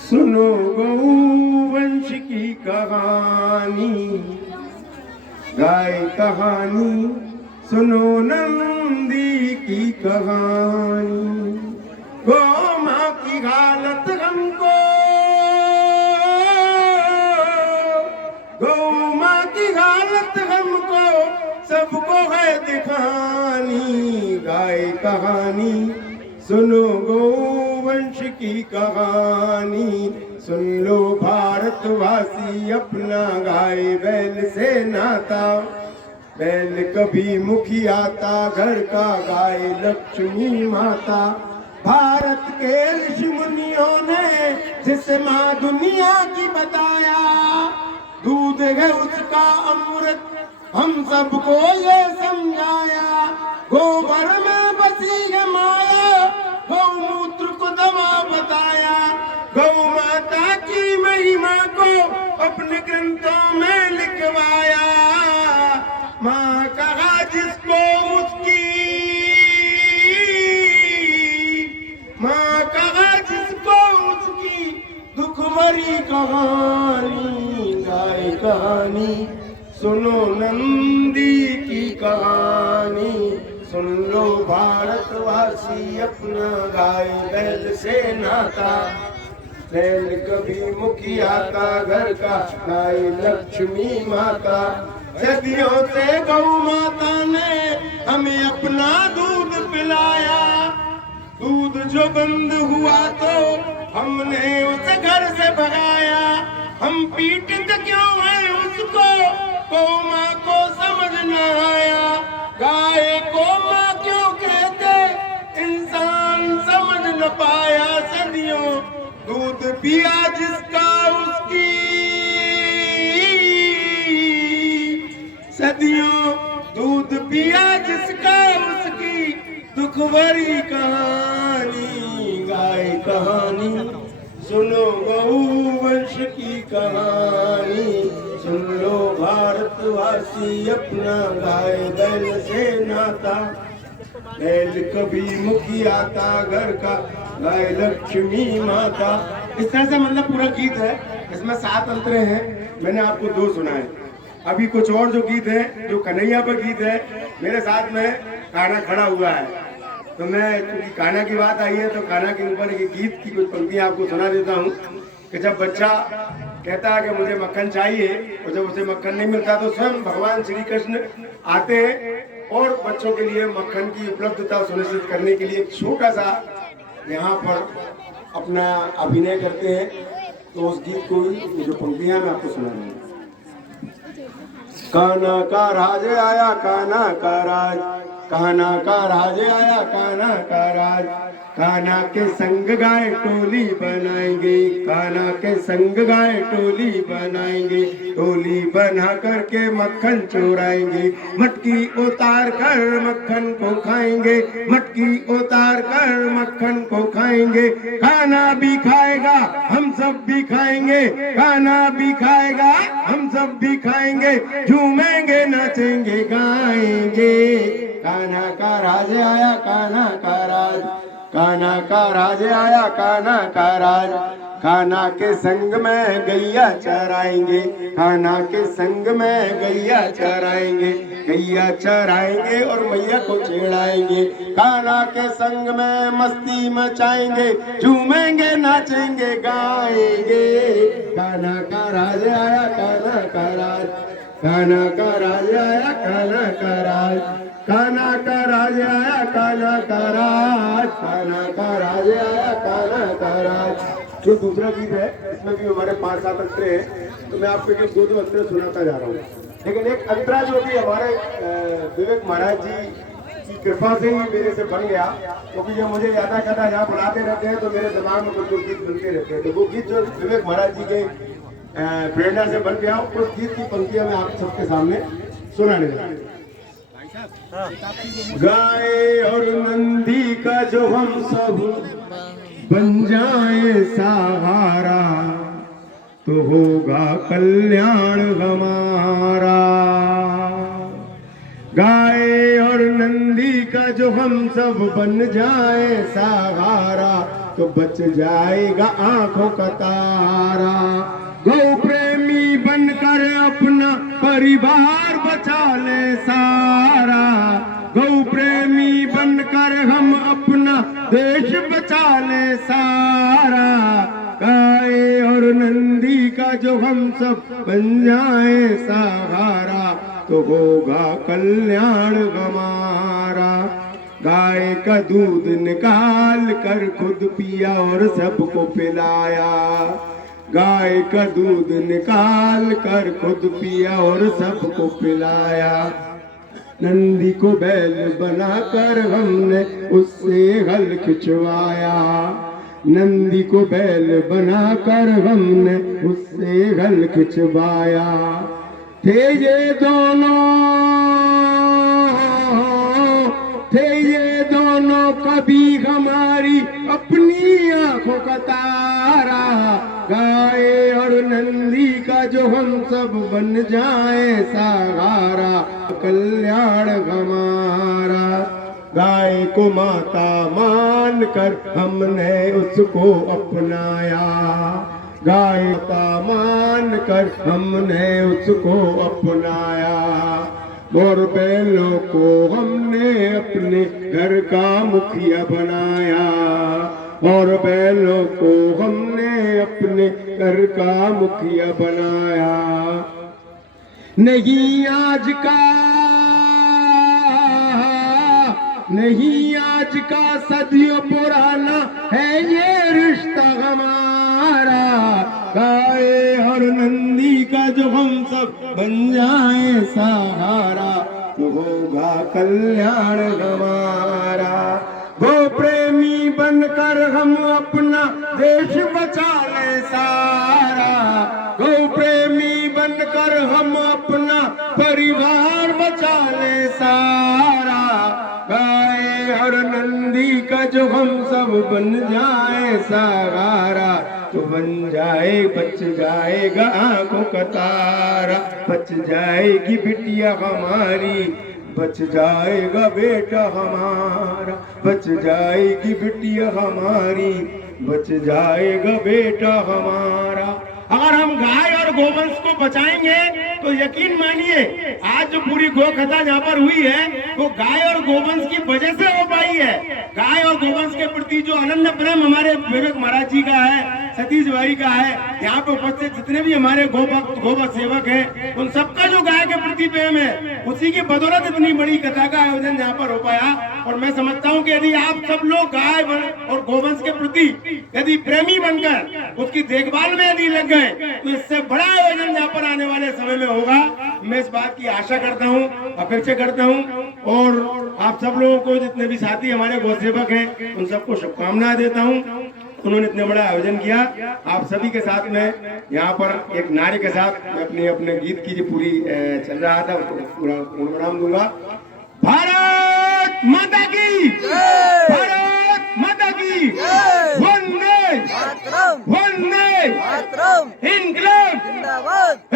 सुनो गौवंश की कहानी, गाय कहानी सुनो नंदी की कहानी। गौ माँ की हालत हमको, गौ माँ की हालत हमको सबको है दिखानी। गाय कहानी सुनो गौवंश की कहानी। सुन लो भारतवासी अपना गाय बैल से नाता। बैल कभी मुखिया था घर का, गाय लक्ष्मी माता। भारत के ऋषि मुनियों ने जिसे माँ दुनिया की बताया, दूध है उसका अमृत हम सबको ये समझाया। गोबर में बसी है माया, गौमूत्र को दवा बताया। गौ माता की महिमा को अपने ग्रंथों में लिखवाया। माँ कहा जिसको उसकी, माँ कहा जिसको उसकी दुख भरी कहानी। गाय कहानी सुनो नंदी की कहानी। सुन लो भारतवासी अपना गाय बैल से नाता। बैल कभी मुखिया था घर का, गाय लक्ष्मी माता। सदियों से गौ माता ने हमें अपना दूध पिलाया। दूध जो बंद हुआ तो हमने उसे घर से भगाया। हम पीटते क्यों है उसको, गौ माँ को समझ न आया। गाय को माँ क्यों कहते इंसान समझ न पाया। सदियों दूध पिया जिसका उसकी, सदियों दूध पिया जिसका उसकी दुख भरी कहानी। गाय कहानी सुनो गौवंश की कहानी। सुन लो भारतवासी अपना गाय बैल से नाता। बैल कभी मुखिया था घर का, गाय लक्ष्मी माता। इस तरह से मतलब पूरा गीत है। इसमें 7 अंतरे हैं, मैंने आपको 2 सुनाए। अभी कुछ और जो गीत है, जो कन्हैया पर गीत है, मेरे साथ में कान्हा खड़ा हुआ है। तो मैं, क्योंकि कान्हा की बात आई है, तो कान्हा के ऊपर ये गीत की कुछ पंक्तियां आपको सुना देता हूँ कि जब बच्चा कहता है कि मुझे मक्खन चाहिए, और जब उसे मक्खन नहीं मिलता तो स्वयं भगवान श्री कृष्ण आते हैं और बच्चों के लिए मक्खन की उपलब्धता सुनिश्चित करने के लिए एक छोटा सा यहाँ पर अपना अभिनय करते हैं। तो उस गीत को, जो पंक्तियां मैं आपको सुना दूंगा। कान्हा का राज आया, कान्हा का राज, कान्हा का राज आया, कान्हा का राज। कान्हा के संग गाय टोली बनाएंगे, कान्हा के संग गाय टोली बनाएंगे। टोली बना करके मक्खन चुराएंगे, मटकी उतार कर मक्खन को खाएंगे, मटकी उतार कर मक्खन को खाएंगे। कान्हा भी खाएगा हम सब भी खाएंगे, कान्हा भी खाएगा हम सब भी खाएंगे। झूमेंगे नाचेंगे गाएंगे। कान्हा का राज आया, कान्हा का राज, कान्हा का राज आया, कान्हा का राज। कान्हा के संग में गैया चराएंगे, कान्हा के संग में गैया चराएंगे। गैया चराएंगे और मैया को छेड़ाएंगे। कान्हा के संग में मस्ती मचाएंगे, झूमेंगे नाचेंगे गाएंगे। कान्हा का राज आया, कान्हा का राज, कान्हा का राज आया, कान्हा का राज। कान्हा का राज आया, कान्हा का राज, कान्हा का राज आया, कान्हा का राज। जो दूसरा गीत है, इसमें भी हमारे 5-7 अंतरे हैं, तो मैं आपको एक 2-2 अंतरे सुनाता जा रहा हूँ। लेकिन एक अंतरा जो भी हमारे विवेक महाराज जी की कृपा से ही मेरे से बन गया, क्योंकि जब मुझे यादा कदा यहाँ बुलाते रहते हैं तो मेरे दिमाग में कुछ गीत बनते रहते हैं। तो वो गीत जो विवेक महाराज जी के प्रेरणा से बन गया, उस गीत की पंक्तियां मैं आप सबके सामने सुनाने लगा। गाय और नंदी का जो हम सब बन जाए सहारा, तो होगा कल्याण हमारा। गाय और नंदी का जो हम सब बन जाए सहारा, तो बच जाएगा आंखों का तारा। गौ प्रेमी बनकर अपना परिवार बचा ले सारा, गौ प्रेमी बनकर हम अपना देश बचा ले सारा। गाय और नंदी का जो हम सब बन जाए सहारा, तो होगा कल्याण हमारा। गाय का दूध निकाल कर खुद पिया और सबको पिलाया, गाय का दूध निकाल कर खुद पिया और सबको पिलाया। नंदी को बैल बनाकर हमने उससे हल खिंचवाया, नंदी को बैल बनाकर हमने उससे हल खिंचवाया। थे ये दोनों कभी हमारी अपनी आंखों का तारा। गाय और नंदी का जो हम सब बन जाए सहारा, कल्याण हमारा। गाय को माता मान कर हमने उसको अपनाया, गाय माता मान कर हमने उसको अपनाया। और बैलों को हमने अपने घर का मुखिया बनाया, और बैलों को हमने अपने घर का मुखिया बनाया। नहीं आज का सदियों पुराना है ये रिश्ता हमारा। गाय और नंदी का जो हम सब बन जाए सहारा, तो होगा कल्याण हमारा। गौ प्रेमी बनकर हम अपना देश बचा ले सारा, गौ प्रेमी बनकर हम अपना परिवार बचा ले सारा। गाय और नंदी का जो हम सब बन जाए सहारा, तो बन जाए बच जाएगा आंखों का तारा। बच जाएगी बिटिया हमारी, बच जाएगा बेटा हमारा, बच जाएगी बिटिया हमारी, बच जाएगा बेटा हमारा। अगर हम गाय और गोवंश को बचाएंगे तो यकीन मानिए आज जो पूरी गौ कथा यहाँ पर हुई है वो गाय और गोवंश की वजह से हो पाई है। गाय और गोवंश के प्रति जो अनन्य प्रेम हमारे विवेक महाराज जी का है, सतीश भाई का है, यहाँ पे उपस्थित जितने भी हमारे गोवंश सेवक हैं, उन सबका जो गाय के प्रति प्रेम है, उसी की बदौलत इतनी बड़ी कथा का आयोजन यहाँ पर हो पाया। और मैं समझता हूँ कि यदि आप सब लोग गाय और गोवंश के प्रति यदि प्रेमी बनकर उसकी देखभाल में यदि लग गए तो इससे बड़ा आयोजन यहाँ पर आने वाले समय में होगा। मैं इस बात की आशा करता हूँ, अपेक्षा करता हूँ। और आप सब लोगों को जितने भी साथी हमारे गौ सेवक हैं उन सबको शुभकामनाएं देता हूँ। उन्होंने इतने बड़ा आयोजन किया, आप सभी के साथ में यहाँ पर एक नारे के साथ मैं अपने गीत की जो पूरी चल रहा था उसको पूरा पूर्ण दूंगा। भारत माता की, भारत माता की, वंदे वंदे, इनकलाब जिंदाबाद।